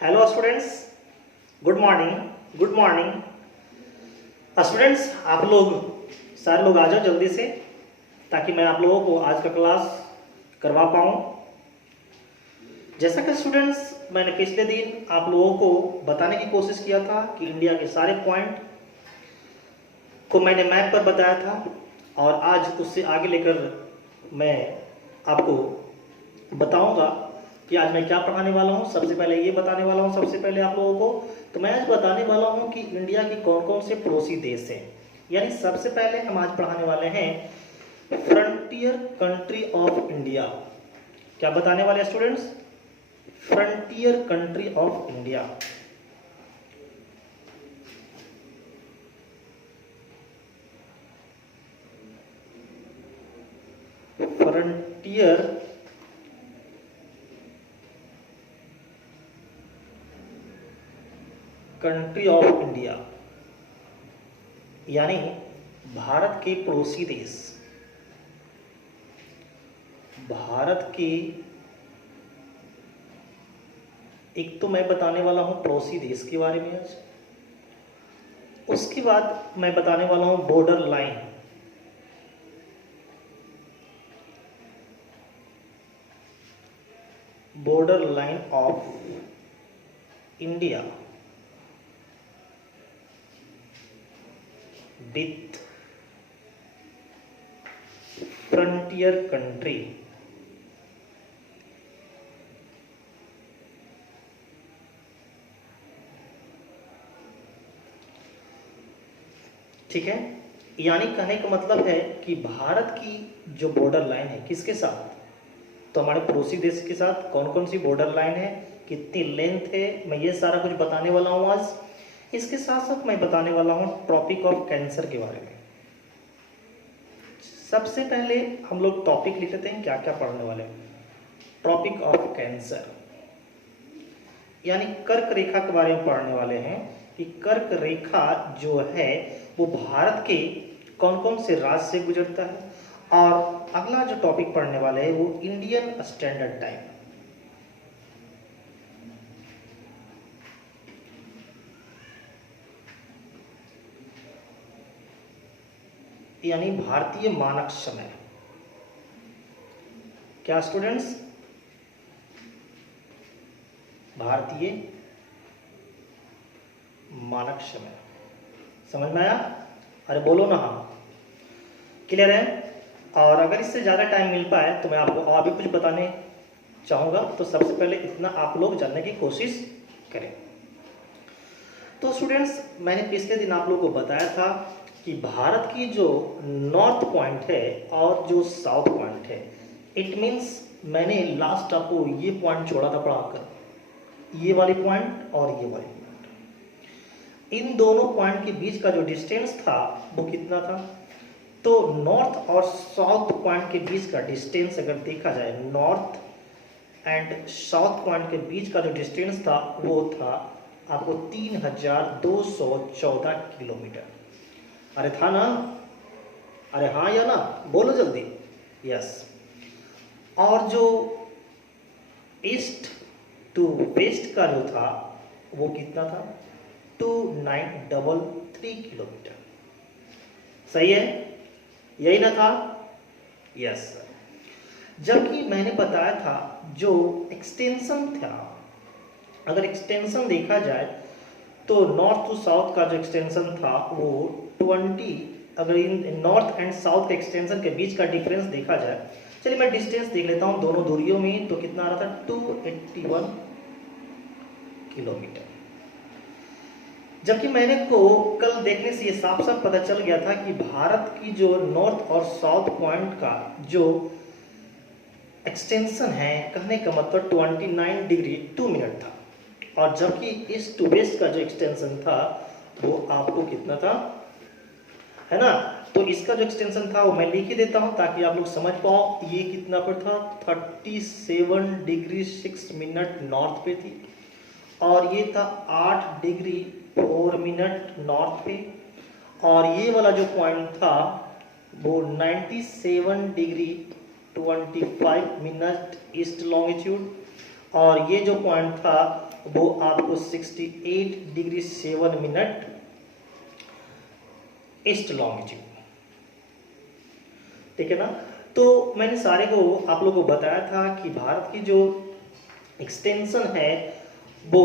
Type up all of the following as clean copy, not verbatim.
Hello students, good morning. Good morning students, आप लोग सारे लोग आ जाओ जल्दी से, ताकि मैं आप लोगों को आज का क्लास करवा पाऊँ। जैसा कि स्टूडेंट्स, मैंने पिछले दिन आप लोगों को बताने की कोशिश किया था कि इंडिया के सारे पॉइंट को मैंने मैप पर बताया था, और आज उससे आगे लेकर मैं आपको बताऊंगा कि आज मैं क्या पढ़ाने वाला हूँ। सबसे पहले ये बताने वाला हूँ, सबसे पहले आप लोगों को तो मैं आज बताने वाला हूँ कि इंडिया के कौन कौन से पड़ोसी देश हैं। यानी सबसे पहले हम आज पढ़ाने वाले हैं फ्रंटियर कंट्री ऑफ इंडिया। क्या बताने वाले students? Frontier country of India. Frontier country of India यानी भारत के पड़ोसी देश। भारत के एक तो मैं बताने वाला हूं पड़ोसी देश के बारे में आज, उसके बाद मैं बताने वाला हूं border line. Border line of India with frontier country. ठीक है, यानी कहने का मतलब है कि भारत की जो बॉर्डर लाइन है किसके साथ? तो हमारे पड़ोसी देश के साथ कौन कौन सी बॉर्डर लाइन है, कितनी लेंथ है, मैं ये सारा कुछ बताने वाला हूं आज। इसके साथ साथ मैं बताने वाला हूं ट्रॉपिक ऑफ कैंसर के बारे में। सबसे पहले हम लोग टॉपिक लिख लेते हैं, क्या क्या पढ़ने वाले हैं। ट्रॉपिक ऑफ कैंसर यानी कर्क रेखा के बारे में पढ़ने वाले हैं कि कर्क रेखा जो है वो भारत के कौन कौन से राज्य से गुजरता है। और अगला जो टॉपिक पढ़ने वाले हैं वो इंडियन स्टैंडर्ड टाइम, यानी भारतीय मानक समय। क्या स्टूडेंट्स? भारतीय मानक समय। समझ में आया? अरे बोलो ना हाँ, क्लियर है? और अगर इससे ज़्यादा टाइम मिल पाए तो मैं आपको और भी कुछ बताने चाहूँगा, तो सबसे पहले इतना आप लोग जानने की कोशिश करें। तो स्टूडेंट्स, मैंने पिछले दिन आप लोगों को बताया था कि भारत की जो नॉर्थ पॉइंट है और जो साउथ पॉइंट है, इट मीन्स मैंने लास्ट आपको ये पॉइंट छोड़ा था पढ़ाकर, ये वाली पॉइंट और ये वाली पॉइंट। इन दोनों पॉइंट के बीच का जो डिस्टेंस था वो कितना था? तो नॉर्थ और साउथ पॉइंट के बीच का डिस्टेंस अगर देखा जाए, नॉर्थ एंड साउथ पॉइंट के बीच का जो डिस्टेंस था वो था आपको 3214 किलोमीटर। अरे था ना? अरे हाँ या ना? बोलो जल्दी। यस। और जो ईस्ट टू वेस्ट का जो था वो कितना था? 2933 किलोमीटर। सही है? यही ना था? यस। जबकि मैंने बताया था जो एक्सटेंशन था, अगर एक्सटेंशन देखा जाए तो नॉर्थ टू साउथ का जो एक्सटेंशन था वो 20, अगर इन नॉर्थ एंड साउथ के एक्सटेंशन के बीच का डिफरेंस देखा जाए, चलिए मैं डिस्टेंस देख लेता हूं दोनों दूरियों में, तो कितना आ रहा था? 281 किलोमीटर। जबकि मैंने को कल देखने से ये साफ साफ पता चल गया था कि भारत की जो नॉर्थ और साउथ पॉइंट का जो एक्सटेंशन है, कहने का मतलब 29 डिग्री 2 मिनट था, और जबकि ईस्ट टू वेस्ट का जो एक्सटेंशन था वो आपको कितना था, है ना? तो इसका जो एक्सटेंशन था वो मैं लिख ही देता हूं ताकि आप लोग समझ पाओ। ये कितना पर था? 37 डिग्री 6 मिनट नॉर्थ पे थी, और ये था 8 डिग्री 4 मिनट नॉर्थ पे, और ये वाला जो पॉइंट था वो 97 डिग्री 25 मिनट ईस्ट लॉन्गिट्यूड, और ये जो पॉइंट था वो आपको 68 डिग्री 7 मिनट ईस्ट लॉन्गिट्यूड, ठीक है ना। तो मैंने सारे को आप लोगों को बताया था कि भारत की जो एक्सटेंशन है वो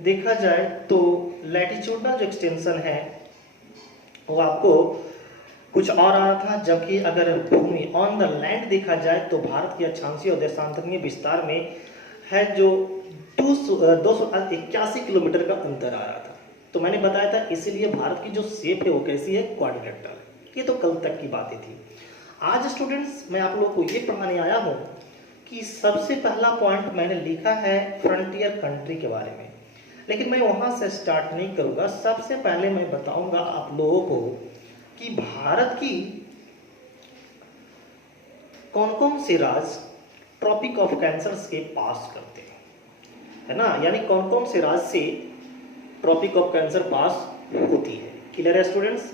देखा जाए तो लैटिट्यूडनल जो एक्सटेंशन है वो आपको कुछ और आ रहा था, जबकि अगर भूमि ऑन द लैंड देखा जाए तो भारत की अक्षांशीय और देशांतरीय विस्तार में है जो 281 किलोमीटर का अंतर आ रहा था। तो मैंने बताया था इसीलिए भारत की जो शेप है वो कैसी है, क्वाड्रिलेटरल। ये तो कल तक की बातें थी। आज स्टूडेंट्स मैं आप लोगों को ये पढ़ाने आया हूँ कि सबसे पहला पॉइंट मैंने लिखा है फ्रंटियर कंट्री के बारे में, लेकिन मैं वहां से स्टार्ट नहीं करूंगा। सबसे पहले मैं बताऊंगा आप लोगों को कि भारत की कौन कौन से राज्य ट्रॉपिक ऑफ कैंसर के पास करते हैं, है ना, यानी कौन कौन से राज्य से ट्रॉपिक ऑफ कैंसर पास होती है। क्लियर है स्टूडेंट्स?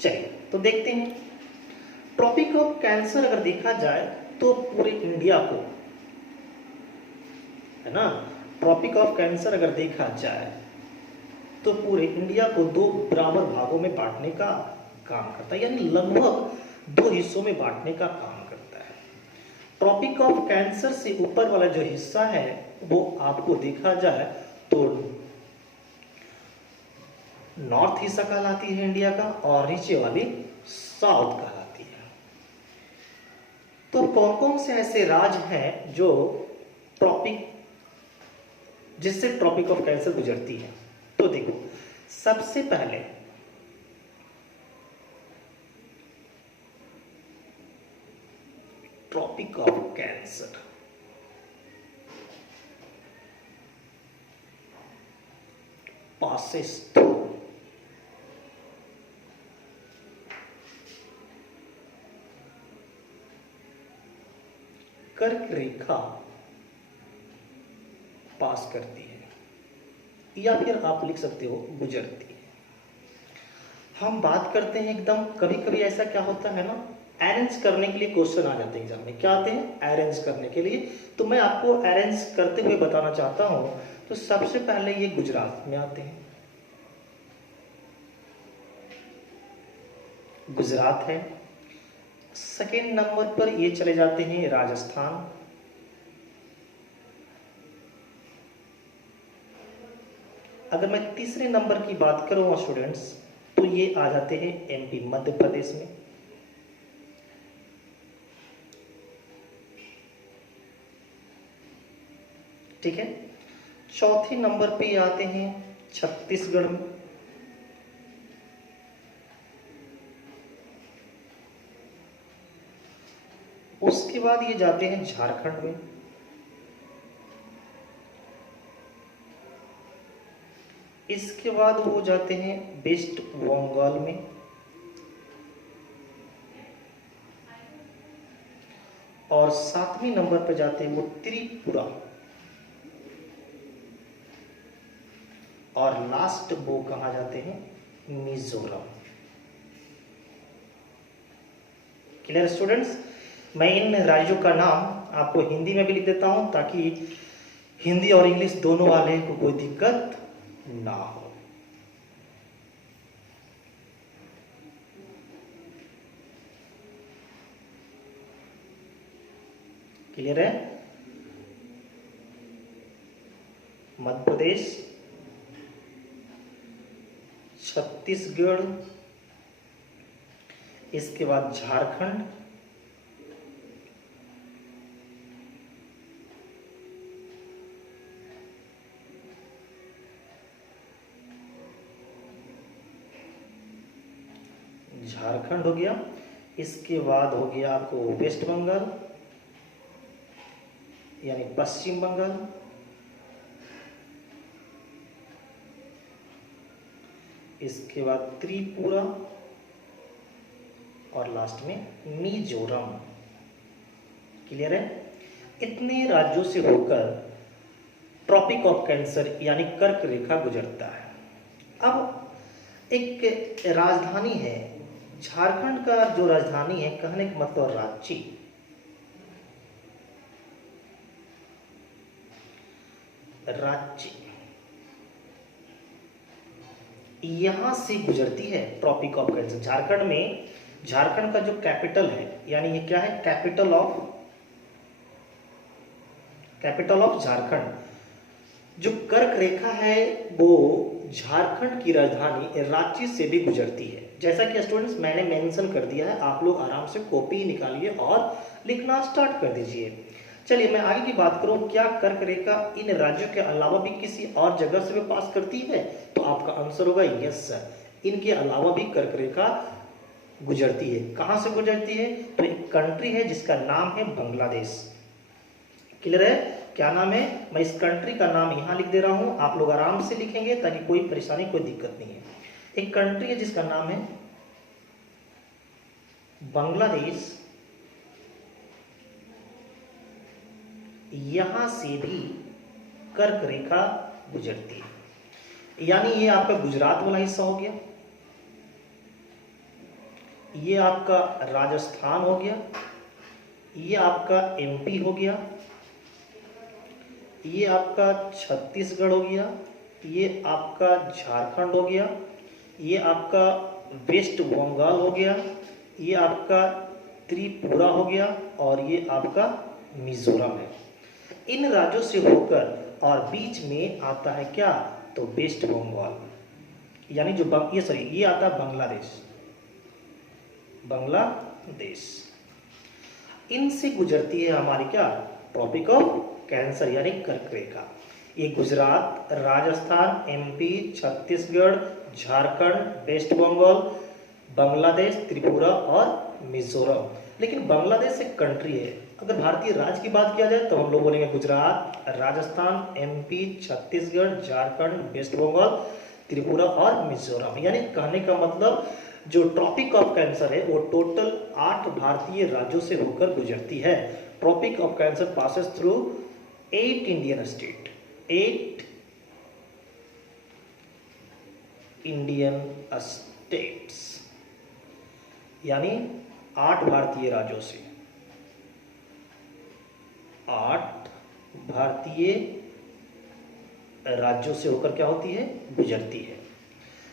चलिए तो देखते हैं। ट्रॉपिक ऑफ कैंसर अगर देखा जाए तो पूरे इंडिया को, है ना, ट्रॉपिक ऑफ कैंसर अगर देखा जाए तो पूरे इंडिया को दो बराबर भागों में बांटने का काम करता है, यानी लगभग दो हिस्सों में बांटने का काम करता है। ट्रॉपिक ऑफ कैंसर से ऊपर वाला जो हिस्सा है वो आपको देखा जाए तो नॉर्थ हिस्सा कहलाती है इंडिया का, और नीचे वाली साउथ कहलाती है। तो कौन कौन से ऐसे राज्य हैं जो जिससे ट्रॉपिक ऑफ कैंसर गुजरती है? तो देखो, सबसे पहले Tropic of Cancer passes through कर्क रेखा पास करती है, या फिर आप लिख सकते हो गुजरती है। हम बात करते हैं एकदम, कभी कभी ऐसा क्या होता है ना, अरेंज करने के लिए क्वेश्चन आ जाते हैं एग्जाम में। क्या आते हैं? अरेंज करने के लिए। तो मैं आपको अरेंज करते हुए बताना चाहता हूं। तो सबसे पहले ये गुजरात में आते हैं, गुजरात है। सेकेंड नंबर पर ये चले जाते हैं राजस्थान, अगर मैं तीसरे नंबर की बात करूं स्टूडेंट्स तो ये आ जाते हैं एमपी, मध्य प्रदेश में। ठीक है। चौथे नंबर पे आते हैं छत्तीसगढ़ में। उसके बाद ये जाते हैं झारखंड में। इसके बाद वो जाते हैं वेस्ट बंगाल में। और सातवें नंबर पर जाते हैं वो त्रिपुरा। और लास्ट वो कहा जाते हैं मिजोरम। Clear students? मैं इन राज्यों का नाम आपको हिंदी में भी लिख देता हूं ताकि हिंदी और इंग्लिश दोनों वाले को कोई दिक्कत ना हो। क्लियर है? मध्य प्रदेश, छत्तीसगढ़, इसके बाद झारखंड, झारखंड हो गया। इसके बाद हो गया आपको वेस्ट बंगाल यानी पश्चिम बंगाल। इसके बाद त्रिपुरा और लास्ट में मिजोरम। क्लियर है? इतने राज्यों से होकर ट्रॉपिक ऑफ कैंसर यानी कर्क रेखा गुजरता है। अब एक राजधानी है झारखंड का, जो राजधानी है, कहने का मतलब रांची। राज्य यहां से गुजरती है ट्रॉपिक ऑफ कैंसर। झारखंड में, झारखंड का जो कैपिटल है, यानी ये क्या है, कैपिटल ऑफ झारखंड, जो कर्क रेखा है वो झारखंड की राजधानी रांची से भी गुजरती है। जैसा कि स्टूडेंट्स मैंने मेंशन कर दिया है, आप लोग आराम से कॉपी निकालिए और लिखना स्टार्ट कर दीजिए। चलिए मैं आगे की बात करूं, क्या कर्क रेखा इन राज्यों के अलावा भी किसी और जगह से भी पास करती है? तो आपका आंसर होगा यस सर, इनके अलावा भी कर्क रेखा गुजरती है। कहां से गुजरती है? तो एक कंट्री है जिसका नाम है बांग्लादेश। क्लियर है? क्या नाम है? मैं इस कंट्री का नाम यहां लिख दे रहा हूं, आप लोग आराम से लिखेंगे ताकि कोई परेशानी, कोई दिक्कत नहीं है। एक कंट्री है जिसका नाम है बांग्लादेश, यहां से भी कर्क रेखा गुजरती है। यानी ये आपका गुजरात वाला हिस्सा हो गया, ये आपका राजस्थान हो गया, ये आपका एमपी हो गया, ये आपका छत्तीसगढ़ हो गया, ये आपका झारखंड हो गया, ये आपका वेस्ट बंगाल हो गया, ये आपका त्रिपुरा हो गया और ये आपका मिजोरम है। इन राज्यों से होकर और बीच में आता है क्या? तो वेस्ट बंगाल, यानी जो ये आता है बांग्लादेश। इनसे गुजरती है हमारी क्या? ट्रॉपिक ऑफ कैंसर यानी कर्क रेखा। ये गुजरात, राजस्थान, एमपी, छत्तीसगढ़, झारखंड, वेस्ट बंगाल, बांग्लादेश, त्रिपुरा और मिजोरम। लेकिन बांग्लादेश एक कंट्री है। अगर भारतीय राज्य की बात किया जाए तो हम लोग बोलेंगे गुजरात, राजस्थान, एमपी, छत्तीसगढ़, झारखंड, वेस्ट बंगाल, त्रिपुरा और मिजोरम। यानी कहने का मतलब जो ट्रॉपिक ऑफ कैंसर है वो टोटल 8 भारतीय राज्यों से होकर गुजरती है। Tropic of Cancer passes through 8 Indian state, 8 Indian states, यानी 8 भारतीय राज्यों से, 8 भारतीय राज्यों से होकर क्या होती है? गुजरती है।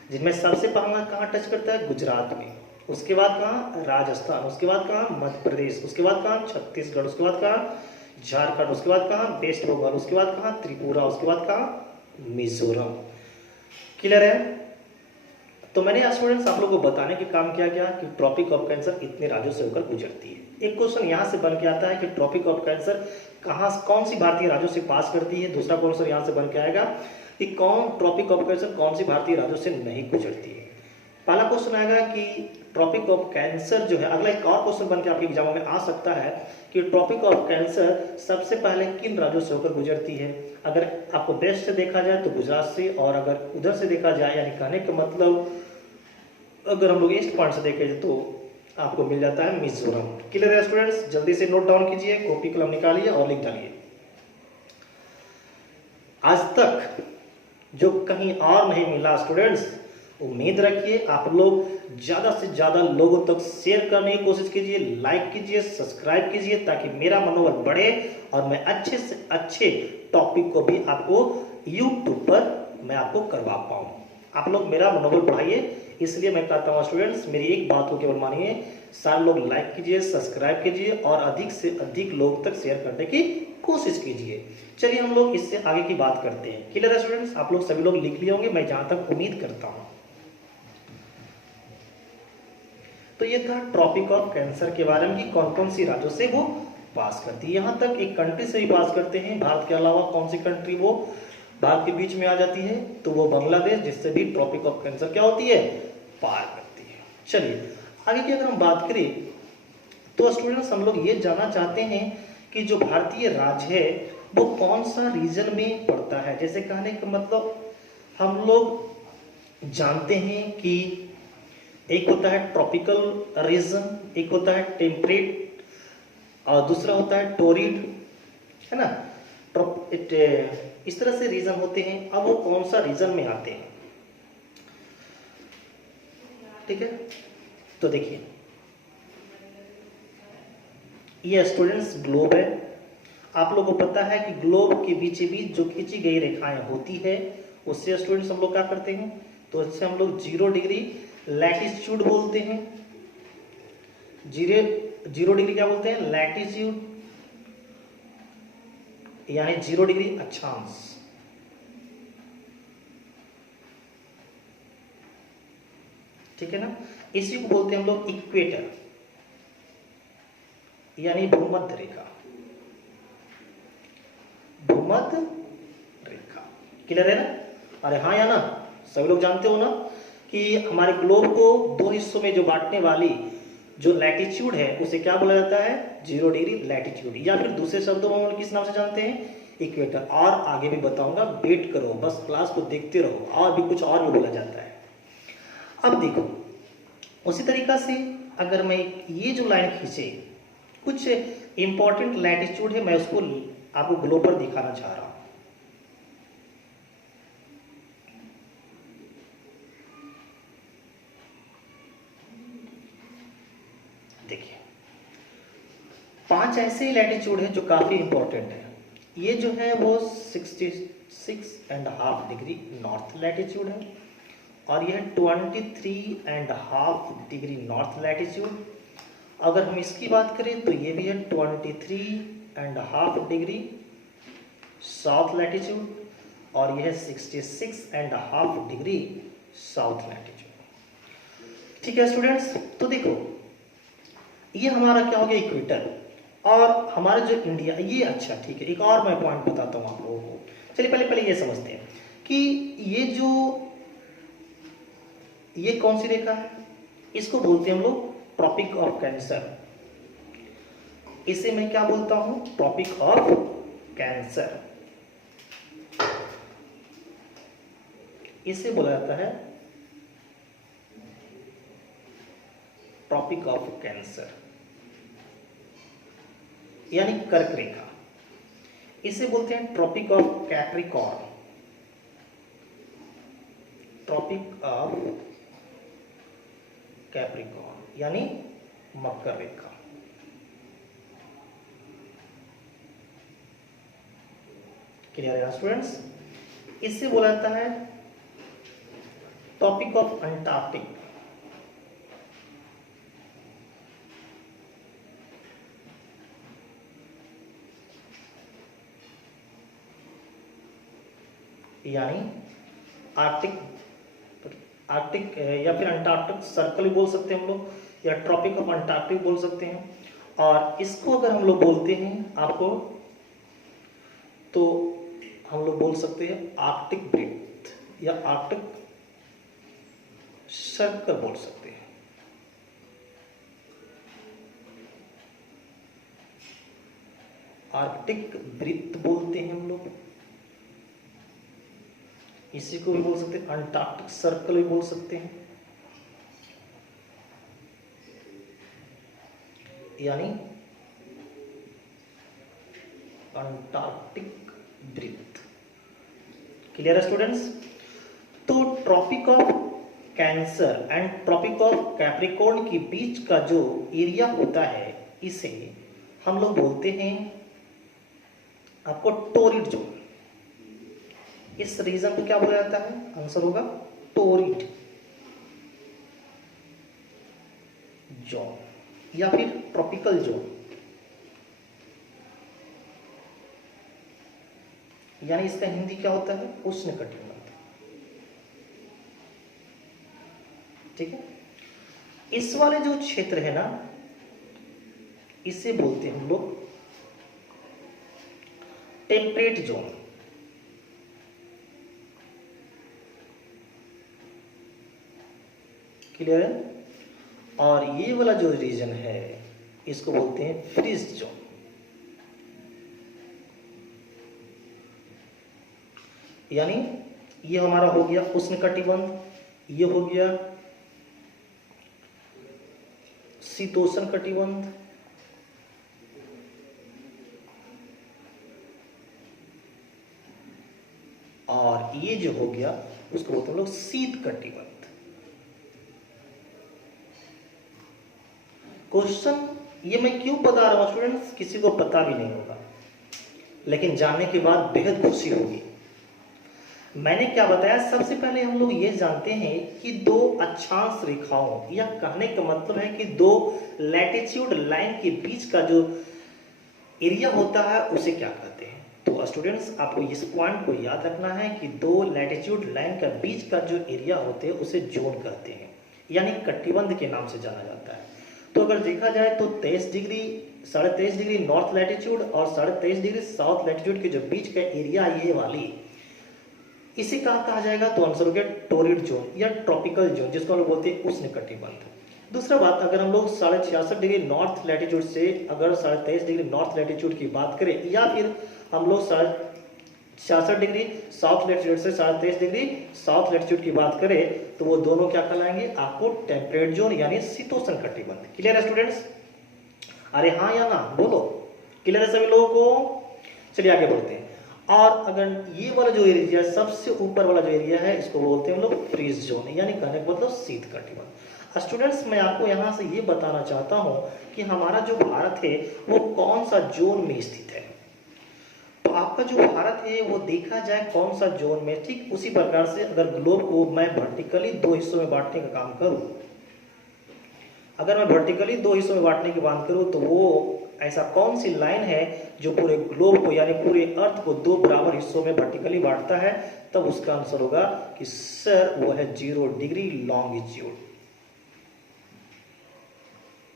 जिनमें सबसे पहला कहाँ टच करता है? गुजरात में, उसके बाद कहाँ? राजस्थान, उसके बाद कहाँ? मध्य प्रदेश, उसके बाद कहाँ? छत्तीसगढ़, उसके बाद कहाँ? झारखंड, उसके बाद कहाँ? वेस्ट बंगाल, उसके बाद कहाँ? त्रिपुरा, उसके बाद कहाँ? मिजोरम। क्लियर है? तो मैंने स्टूडेंट्स आप लोगों को बताने के काम किया गया कि ट्रॉपिक ऑफ कैंसर इतने राज्यों से होकर गुजरती है। एक क्वेश्चन यहाँ से बन के आता है कि ट्रॉपिक ऑफ कैंसर कौन सी भारतीय राज्यों से पास करती है। दूसरा क्वेश्चन यहाँ से बन के आएगा कि ट्रॉपिक ऑफ कैंसर कौन सी भारतीय राज्यों से नहीं गुजरती है। पहला क्वेश्चन आएगा कि ट्रॉपिक ऑफ कैंसर जो है, अगला एक और क्वेश्चन बन के आपके एग्जामों में आ सकता है कि ट्रॉपिक ऑफ कैंसर सबसे पहले किन राज्यों से होकर गुजरती है। अगर आपको वेस्ट से देखा जाए तो गुजरात से, और अगर उधर से देखा जाए यानी कहने का मतलब अगर हम लोग ईस्ट पॉइंट से देखें तो आपको मिल जाता है मिजोरम। क्लियर है स्टूडेंट्स? जल्दी से नोट डाउन कीजिए, कॉपी कलम निकालिए और लिख डालिए। आज तक जो कहीं और नहीं मिला स्टूडेंट्स, उम्मीद रखिए आप लोग ज्यादा से ज्यादा लोगों तक शेयर करने की कोशिश कीजिए, लाइक कीजिए, सब्सक्राइब कीजिए, ताकि मेरा मनोबल बढ़े और मैं अच्छे से अच्छे टॉपिक को भी आपको यूट्यूब पर मैं आपको करवा पाऊँ। आप लोग मेरा मनोबल बढ़ाइए, इसलिए मैं कहता हूँ स्टूडेंट्स मेरी एक बात को केवल मानिए, सारे लोग लाइक कीजिए, सब्सक्राइब कीजिए और अधिक से अधिक लोग तक शेयर करने की कोशिश कीजिए। चलिए हम लोग इससे आगे की बात करते हैं। क्लियर है स्टूडेंट्स? आप लोग सभी लोग लिख लिए होंगे, मैं जहां तक उम्मीद करता हूं। तो ये था ट्रॉपिक ऑफ कैंसर के बारे में कि कौन कौन सी राज्यों से वो पास करती है। यहां तक एक कंट्री से भी पास करते हैं, भारत के अलावा कौन सी कंट्री वो भारत के बीच में आ जाती है, तो वो बांग्लादेश, जिससे भी ट्रॉपिक ऑफ कैंसर क्या होती है? पार करती है। चलिए आगे की अगर हम बात करें तो स्टूडेंट्स हम लोग ये जानना चाहते हैं कि जो भारतीय राज्य है वो कौन सा रीजन में पड़ता है। जैसे कहने का मतलब हम लोग जानते हैं कि एक होता है ट्रॉपिकल रीजन, एक होता है टेम्परेट और दूसरा होता है टोरिड, है ना। इस तरह से रीजन होते हैं। अब वो कौन सा रीजन में आते हैं, ठीक है। तो देखिए ये स्टूडेंट्स ग्लोब है आप लोगों को पता है कि ग्लोब के बीच बीच जो खींची गई रेखाएं होती है उससे स्टूडेंट्स हम लोग क्या करते हैं, तो इससे हम लोग 0 डिग्री लैटिट्यूड बोलते हैं। 0 डिग्री क्या बोलते हैं, लैटिट्यूड, यानी 0 डिग्री अक्षांश। ठीक है ना, इसी को बोलते हैं हम लोग इक्वेटर, यानी भूमध्य रेखा। भूमध्य रेखा क्लियर है ना? अरे हाँ या ना, सभी लोग जानते हो ना कि हमारे ग्लोब को 2 हिस्सों में जो बांटने वाली जो लैटिट्यूड है उसे क्या बोला जाता है, 0 डिग्री लैटिट्यूड, या फिर दूसरे शब्दों में हम लोग किस नाम से जानते हैं, इक्वेटर। और आगे भी बताऊंगा, वेट करो, बस क्लास को देखते रहो, और भी कुछ और भी बोला जाता है। अब देखो, उसी तरीका से अगर मैं ये जो लाइन खींचे, कुछ इंपॉर्टेंट लैटिट्यूड है, मैं उसको आपको ग्लोब पर दिखाना चाह रहा हूं। देखिए 5 ऐसे लैटिट्यूड है जो काफी इंपॉर्टेंट है। ये जो है वो 66.5 डिग्री नॉर्थ लैटिट्यूड है, और यह 23.5 डिग्री नॉर्थ लैटिट्यूड। अगर हम इसकी बात करें तो ये भी है 23.5 डिग्री साउथ लैटिट्यूड, और यह 66.5 डिग्री साउथ लैटिट्यूड। ठीक है स्टूडेंट्स, तो देखो ये हमारा क्या हो गया, इक्वेटर। और हमारा जो इंडिया, ये अच्छा ठीक है, एक और मैं पॉइंट बताता हूँ आप लोगों को। चलिए पहले ये समझते हैं कि ये कौन सी रेखा है, इसको बोलते हैं हम लोग ट्रॉपिक ऑफ कैंसर। इसे मैं क्या बोलता हूं, ट्रॉपिक ऑफ कैंसर, इसे बोला जाता है ट्रॉपिक ऑफ कैंसर, यानी कर्क रेखा। इसे बोलते हैं Tropic of Capricorn, Tropic of Capricorn यानी मकर रेखा। क्लियर है स्टूडेंट्स? इससे बोला जाता है टॉपिक ऑफ अंटार्कटिक, यानी आर्कटिक या फिर अंटार्कटिक सर्कल भी बोल सकते हैं हम लोग, या ट्रॉपिक ऑफ अंटार्कटिक बोल सकते हैं। और इसको अगर हम लोग बोलते हैं आपको, तो हम लोग बोल सकते हैं आर्कटिक ब्रीथ या आर्कटिक सर्कल बोल सकते हैं। आर्कटिक ब्रीथ बोलते हैं हम लोग, इसी को भी बोल सकते हैं अंटार्कटिक सर्कल भी बोल सकते हैं, यानी अंटार्कटिक ब्रीथ। क्लियर है स्टूडेंट्स? तो Tropic of Cancer and Tropic of Capricorn के बीच का जो एरिया होता है, इसे हम लोग बोलते हैं आपको टोरिड जोन। इस रीजन को क्या बोला जाता है, आंसर होगा टोरिड जोन या फिर ट्रॉपिकल जोन, यानी इसका हिंदी क्या होता है, उष्णकटिबंध। ठीक है, इस वाले जो क्षेत्र है ना, इसे बोलते हैं हम लोग टेम्परेट जोन। क्लियर है? और ये वाला जो रीजन है इसको बोलते हैं फ्रीज जोन। यानी ये हमारा हो गया उष्णकटिबंध, ये हो गया शीतोष्ण कटिबंध, और ये जो हो गया उसको बोलते हैं लोग शीत कटिबंध। क्वेश्चन ये मैं क्यों बता रहा हूं स्टूडेंट्स, किसी को पता भी नहीं होगा, लेकिन जानने के बाद बेहद खुशी होगी। मैंने क्या बताया, सबसे पहले हम लोग ये जानते हैं कि दो अक्षांश रेखाओं, या कहने का मतलब है कि दो लैटिट्यूड लाइन के बीच का जो एरिया होता है उसे क्या कहते हैं। तो स्टूडेंट्स, आपको इस पॉइंट को याद रखना है कि दो लैटिट्यूड लाइन का बीच का जो एरिया होते हैं उसे जोन कहते हैं, यानी कटिबंध के नाम से जाना जाता है। तो अगर देखा जाए तो 23 डिग्री 23.5 डिग्री नॉर्थ लैटिट्यूड और 23.5 डिग्री साउथ लैटिट्यूड के जो बीच का एरिया ये वाली, इसे कहा जाएगा, तो आंसर हो गया टोरिड जोन या ट्रॉपिकल जोन, जिसको हम लोग बोलते हैं उष्ण कटिबंध। दूसरा बात, अगर हम लोग 66.5 डिग्री नॉर्थ लैटिट्यूड से अगर 23.5 डिग्री नॉर्थ लैटिट्यूड की बात करें, या फिर हम लोग 66 डिग्री साउथ लैटिट्यूड से 23.5 डिग्री साउथ लैटिट्यूड की बात करें, तो वो दोनों क्या कहलाएंगे, आपको टेम्परेट जोन यानी शीतोष्ण कटिबंध। क्लियर है स्टूडेंट्स? अरे हाँ या ना बोलो, क्लियर है सभी लोगों को? चलिए आगे बढ़ते हैं। और अगर ये वाला जो एरिया है, सबसे ऊपर वाला जो एरिया है, इसको बोलते हैं हम लोग फ्रीज जोन, यानी कहने का मतलब शीत कटिबंध। स्टूडेंट्स, मैं आपको यहाँ से ये बताना चाहता हूँ कि हमारा जो भारत है वो कौन सा जोन में स्थित है। तो आपका जो भारत है वो देखा जाए कौन सा जोन में, ठीक उसी प्रकार से अगर ग्लोब को मैं वर्टिकली दो हिस्सों में बांटने का काम करूं, अगर मैं वर्टिकली दो हिस्सों में बांटने की बात करूं, तो वो ऐसा कौन सी लाइन है जो पूरे ग्लोब को यानी पूरे अर्थ को दो बराबर हिस्सों में वर्टिकली बांटता है, तब उसका आंसर होगा कि सर वो है 0 डिग्री लॉन्गिट्यूड,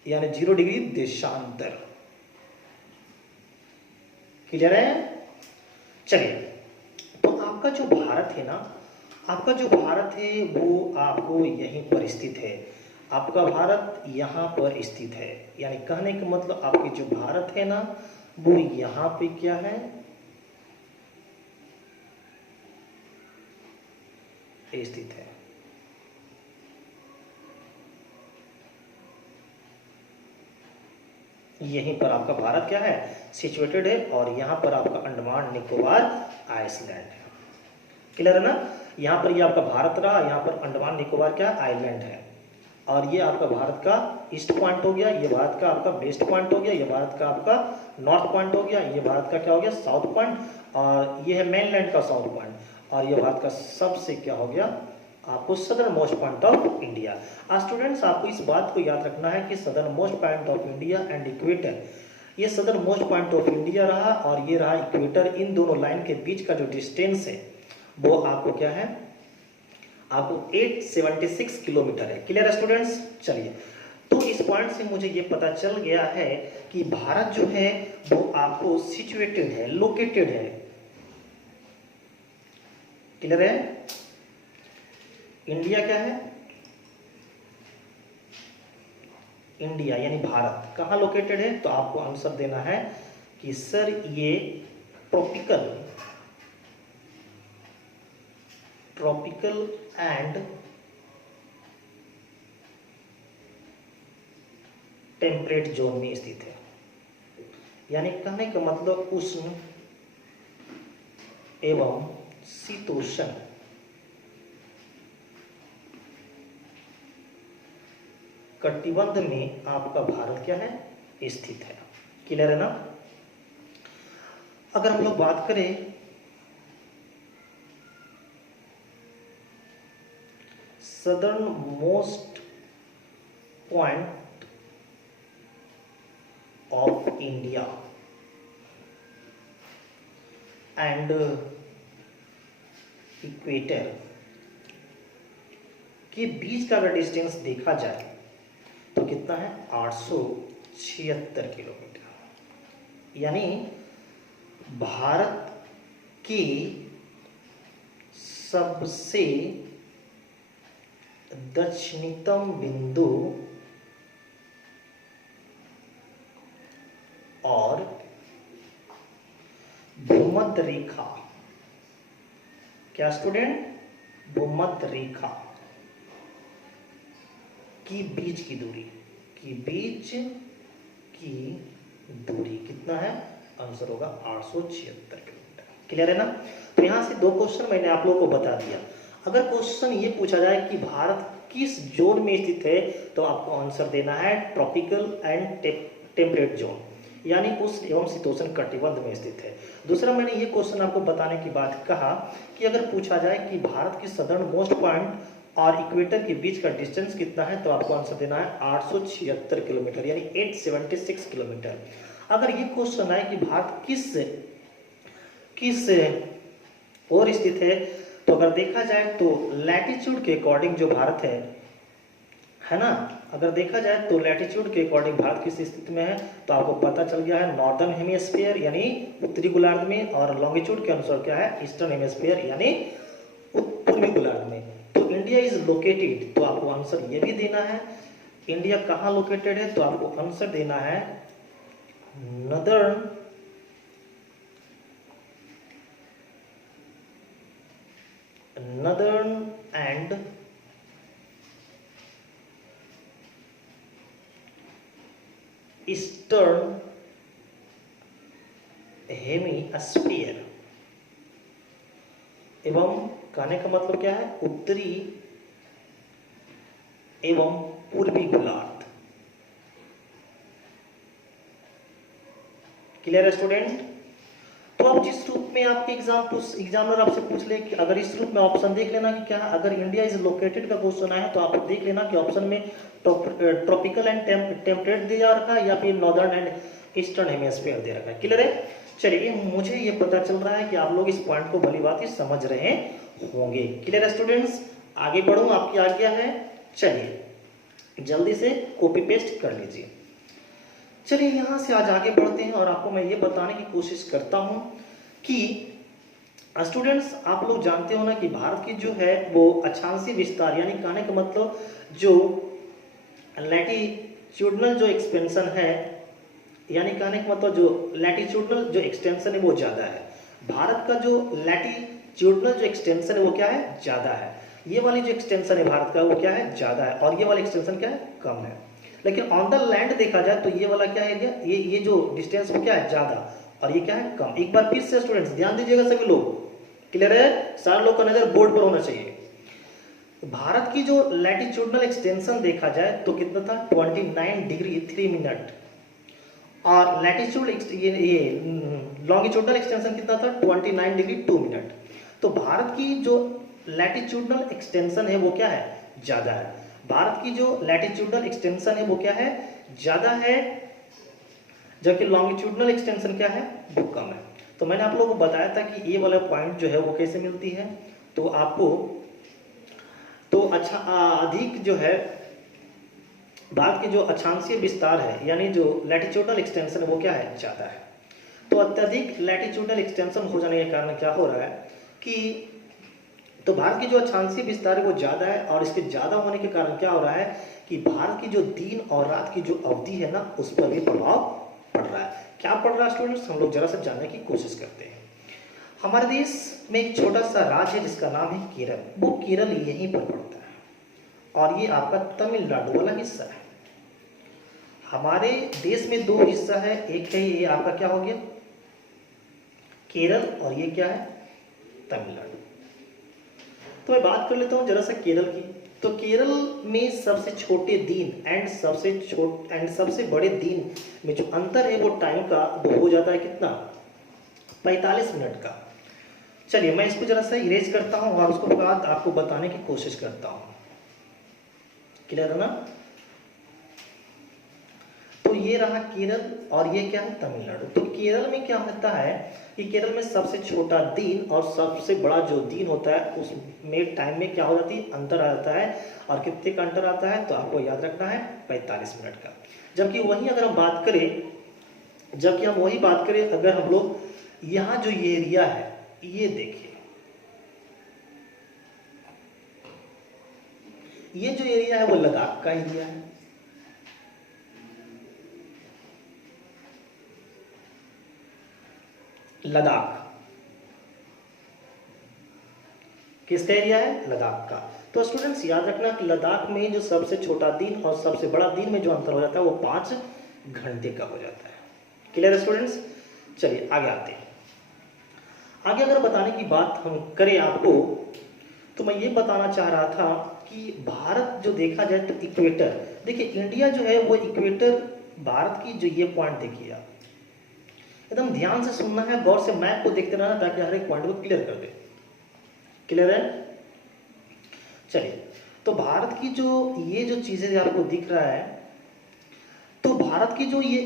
यानी 0 डिग्री देशांतर। क्लियर है? चलिए, तो आपका जो भारत है ना, आपका जो भारत है वो आपको यहीं पर स्थित है, आपका भारत यहाँ पर स्थित है, यानी कहने का मतलब आपकी जो भारत है ना वो यहाँ पे क्या है, स्थित है। यहीं पर आपका भारत क्या है, सिचुएटेड है, और यहाँ पर आपका अंडमान निकोबार आइसलैंड है। क्लियर है ना? यहाँ पर ये आपका भारत रहा, यहाँ पर अंडमान निकोबार क्या आइलैंड है, और ये आपका भारत का ईस्ट पॉइंट हो गया, ये भारत का आपका वेस्ट पॉइंट हो गया, ये भारत का आपका नॉर्थ पॉइंट हो गया, ये भारत का क्या हो गया साउथ पॉइंट, और ये है मेनलैंड का साउथ पॉइंट, और ये भारत का सबसे क्या हो गया आपको southern most point of India. Students, आपको इस बात को याद रखना है कि southern most point of India and equator, ये southern most point of India रहा और ये रहा इक्वेटर, इन दोनों लाइन के बीच का जो डिस्टेंस है वो आपको क्या है, आपको 876 किलोमीटर है। क्लियर है स्टूडेंट्स? चलिए, तो इस पॉइंट से मुझे ये पता चल गया है कि भारत जो है वो आपको सिचुएटेड है, लोकेटेड है। क्लियर है? इंडिया क्या है, इंडिया यानी भारत कहाँ लोकेटेड है, तो आपको आंसर देना है कि सर ये ट्रॉपिकल एंड टेम्परेट जोन में स्थित है, यानी कहने का मतलब उष्ण एवं शीतोष्ण कटिबंध में आपका भारत क्या है, स्थित है। क्लियर है ना? अगर हम लोग बात करें southern most point of India and equator के बीच का अगर डिस्टेंस देखा जाए तो कितना है, 876 किलोमीटर, यानी भारत की सबसे दक्षिणतम बिंदु और भूमध्य रेखा, क्या स्टूडेंट, भूमध्य रेखा की बीच की दूरी, कितना है, आंसर होगा 876 किलोमीटर। क्लियर है ना? तो यहां से दो क्वेश्चन मैंने आप लोगों को बता दिया। अगर क्वेश्चन ये पूछा जाए कि भारत किस जोन में स्थित है, तो आपको आंसर देना है ट्रॉपिकल एंड टेम्परेट जोन, यानी उष्ण एवं शीतोष्ण कटिबंध में स्थित है। दूसरा, मैंने ये क्वेश्चन आपको बताने की बात कहा कि अगर पूछा जाए कि भारत की सदर्न मोस्ट पॉइंट और इक्वेटर के बीच का डिस्टेंस कितना है, तो आपको आंसर देना है 876 किलोमीटर, यानी 876 किलोमीटर। अगर ये क्वेश्चन आए कि भारत किस ओर स्थित है, तो अगर देखा जाए तो लैटिट्यूड के अकॉर्डिंग जो भारत है ना, अगर देखा जाए तो लैटिट्यूड के अकॉर्डिंग भारत किस स्थिति में है, तो आपको पता चल गया है नॉर्दर्न हेमिस्फीयर यानी उत्तरी गोलार्ध में, और लॉन्गिट्यूड के अनुसार क्या है, ईस्टर्न हेमिस्फीयर यानी पूर्वी गोलार्ध में। तो इंडिया इज लोकेटेड, तो आपको आंसर ये भी देना है इंडिया कहाँ लोकेटेड है, तो आपको आंसर देना है नदर्न एंड ईस्टर्न हेमिस्फीयर। एवं कहने का मतलब क्या है, उत्तरी एवं पूर्वी गोलार्ध। क्लियर है स्टूडेंट? तो अब जिस रूप में आपके एग्जामिनर आपसे पूछ ले कि अगर इस रूप में ऑप्शन देख लेना कि क्या, अगर इंडिया इज लोकेटेड का क्वेश्चन आया तो आप देख लेना कि ऑप्शन में ट्रॉपिकल एंड टेम्परेट दिया रखा है या फिर नॉर्दर्न एंड ईस्टर्न हेमिस्फीयर दे रखा है। क्लियर है? चलिए, मुझे ये पता चल रहा है कि आप लोग इस पॉइंट को भली बात ही समझ रहे होंगे। क्लियर है स्टूडेंट्स? आगे बढ़ूं, आपकी आज्ञा है। चलिए जल्दी से कॉपी पेस्ट कर लीजिए। चलिए यहाँ से आज आगे बढ़ते हैं और आपको मैं ये बताने की कोशिश करता हूँ कि स्टूडेंट्स, आप लोग जानते हो ना कि भारत की जो है वो अक्षांशीय विस्तार, यानी कहने का मतलब जो लैटिट्यूडनल जो एक्सपेंशन है, यानी कहने का मतलब जो लैटिट्यूडनल जो एक्सटेंशन है वो ज़्यादा है। भारत का जो लैटिट्यूडनल जो एक्सटेंशन है वो क्या है, ज़्यादा है। ये वाली जो एक्सटेंशन है भारत का वो क्या है, ज़्यादा है, और ये वाला एक्सटेंशन क्या है, कम है। लेकिन ऑन द लैंड देखा जाए तो ये वाला क्या है एरिया, ये जो डिस्टेंस वो क्या है, ज़्यादा, और ये क्या है, कम। एक बार फिर से स्टूडेंट्स ध्यान दीजिएगा सभी लोग। क्लियर है? सारे लोग का नजर बोर्ड पर होना चाहिए। भारत की जो लैटिट्यूडनल एक्सटेंशन देखा जाए तो कितना था, 29 डिग्री 3 मिनट, और लैटिट्यूड ये लॉन्गिट्यूडनल एक्सटेंशन कितना था, 29 डिग्री 2 मिनट। तो भारत की जो लैटिट्यूडनल एक्सटेंशन है वो क्या है, ज़्यादा है। भारत की जो लैटिट्यूडनल एक्सटेंशन है वो क्या है, ज़्यादा है, जबकि लॉन्गिट्यूडनल एक्सटेंशन क्या है, वो कम है। तो मैंने आप लोगों को बताया था कि ये वाला पॉइंट जो है वो कैसे मिलती है, तो आपको तो अच्छा अधिक जो है भारत के जो अक्षांशीय विस्तार है, यानी जो लैटिट्यूडनल एक्सटेंशन है वो क्या है, ज़्यादा है। तो अत्यधिक लैटिट्यूडनल एक्सटेंशन हो जाने के कारण क्या हो रहा है कि तो भारत की जो अक्षांशीय विस्तार है वो ज़्यादा है, और इसके ज़्यादा होने के कारण क्या हो रहा है कि भारत की जो दिन और रात की जो अवधि है ना, उस पर भी प्रभाव पड़ रहा है। क्या पड़ रहा है स्टूडेंट्स, हम लोग जरा सा जानने की कोशिश करते हैं। हमारे देश में एक छोटा सा राज्य है जिसका नाम है केरल। वो केरल यहीं पर पड़ता है, और ये आपका तमिलनाडु वाला हिस्सा है। हमारे देश में दो हिस्सा है, एक है ये आपका क्या हो गया, केरल, और ये क्या है, तमिलनाडु। तो मैं बात कर लेता हूँ जरा सा केरल की। तो केरल में सबसे छोटे दिन एंड सबसे बड़े दिन में जो अंतर है वो टाइम का वो हो जाता है कितना, 45 मिनट का। चलिए मैं इसको जरा सा इरेज करता हूँ और उसको बाद आपको बताने की कोशिश करता हूँ। क्लियर है ना? तो ये रहा केरल, और ये क्या है, तमिलनाडु। तो केरल में क्या होता है कि केरल में सबसे छोटा दिन और सबसे बड़ा जो दिन होता है उसमें टाइम में क्या हो जाती है, अंतर आ जाता है। और कितने का अंतर आता है, तो आपको याद रखना है 45 मिनट का। जबकि वहीं अगर हम बात करें अगर हम लोग यहाँ जो ये एरिया है, ये देखिए, ये जो एरिया है वो लद्दाख का एरिया है। लद्दाख किसका एरिया है, लद्दाख का। तो स्टूडेंट्स याद रखना कि लद्दाख में जो सबसे छोटा दिन और सबसे बड़ा दिन में जो अंतर हो जाता है वो 5 घंटे का हो जाता है। क्लियर है स्टूडेंट्स? चलिए आगे आते हैं। आगे अगर बताने की बात हम करें आपको, तो मैं ये बताना चाह रहा था कि भारत जो देखा जाए तो इक्वेटर, देखिए इंडिया जो है वो इक्वेटर, भारत की जो ये पॉइंट देखिए आप, एकदम ध्यान से सुनना है, गौर से मैप को देखते रहना ताकि हर एक पॉइंट को क्लियर कर दे। क्लियर है? चलिए, तो भारत की जो ये जो चीजें आपको दिख रहा है, तो भारत की जो ये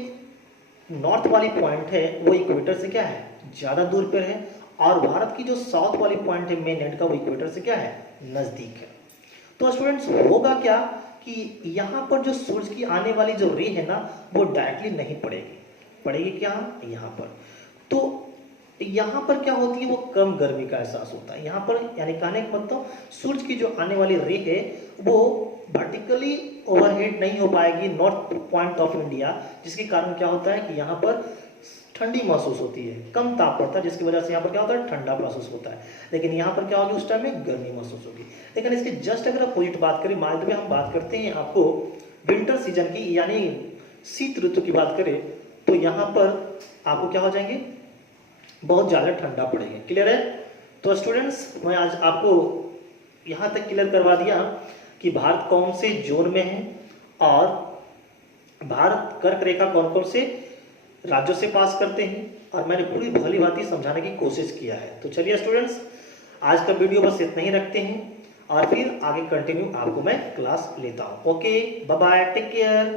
नॉर्थ वाली पॉइंट है वो इक्वेटर से क्या है, ज्यादा दूर पर है, और भारत की जो साउथ वाली पॉइंट है मेन एंड का, वो इक्वेटर से क्या है, नजदीक है। तो स्टूडेंट्स होगा क्या कि यहाँ पर जो सूरज की आने वाली जो रे है ना, वो डायरेक्टली नहीं पड़ेगी, पड़ेगी क्या, यहाँ पर। तो यहाँ पर क्या होती है, वो कम गर्मी का एहसास होता है यहाँ पर, यानी कहने का मतलब सूरज की जो आने वाली रे है वो वर्टिकली ओवरहेड नहीं हो पाएगी नॉर्थ पॉइंट ऑफ इंडिया, जिसके कारण क्या होता है कि यहाँ पर ठंडी महसूस होती है, कम ताप पड़ता है, जिसकी वजह से यहाँ पर क्या होता है, ठंडा महसूस होता है। लेकिन यहाँ पर क्या होगी, उस टाइम में गर्मी महसूस होगी। लेकिन इसके जस्ट अगर अपोजिट बात करें, मान लीजिए हम बात करते हैं आपको विंटर सीजन की, यानी शीत ऋतु की बात करें, तो यहाँ पर आपको क्या हो जाएंगे, बहुत ज़्यादा ठंडा पड़ेगा। क्लियर है? तो स्टूडेंट्स, मैं आज आपको यहाँ तक क्लियर करवा दिया कि भारत कौन से जोन में है और भारत कर्क रेखा कौन कौन से राज्यों से पास करते हैं, और मैंने पूरी भली भांति समझाने की कोशिश किया है। तो चलिए स्टूडेंट्स, आज का वीडियो बस इतना ही रखते हैं, और फिर आगे कंटिन्यू आपको मैं क्लास लेता हूँ। Okay, bye bye, take care.